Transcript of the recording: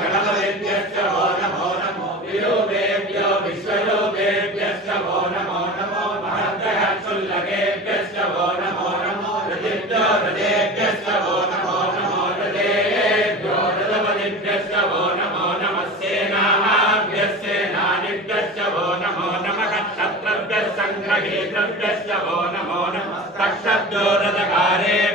गणपतिभ्यश्च वो नमो नमो विरूपेभ्यो विश्वरूपेभ्यश्च वो नमो नमो महद्दहत्सुल्लकेभ्यश्च वो नमो नमो रजेभ्यो रजेभ्यश्च वो नमो नमो रजेभ्यो रजपतिभ्यश्च वो नमो नमः सेनाभ्यश्च सेनानिभ्यश्च वो नमो नमः क्षत्रभ्यः सङ्ग्रहेभ्यश्च वो नमो नमः तक्षभ्यो रथकारेभ्यः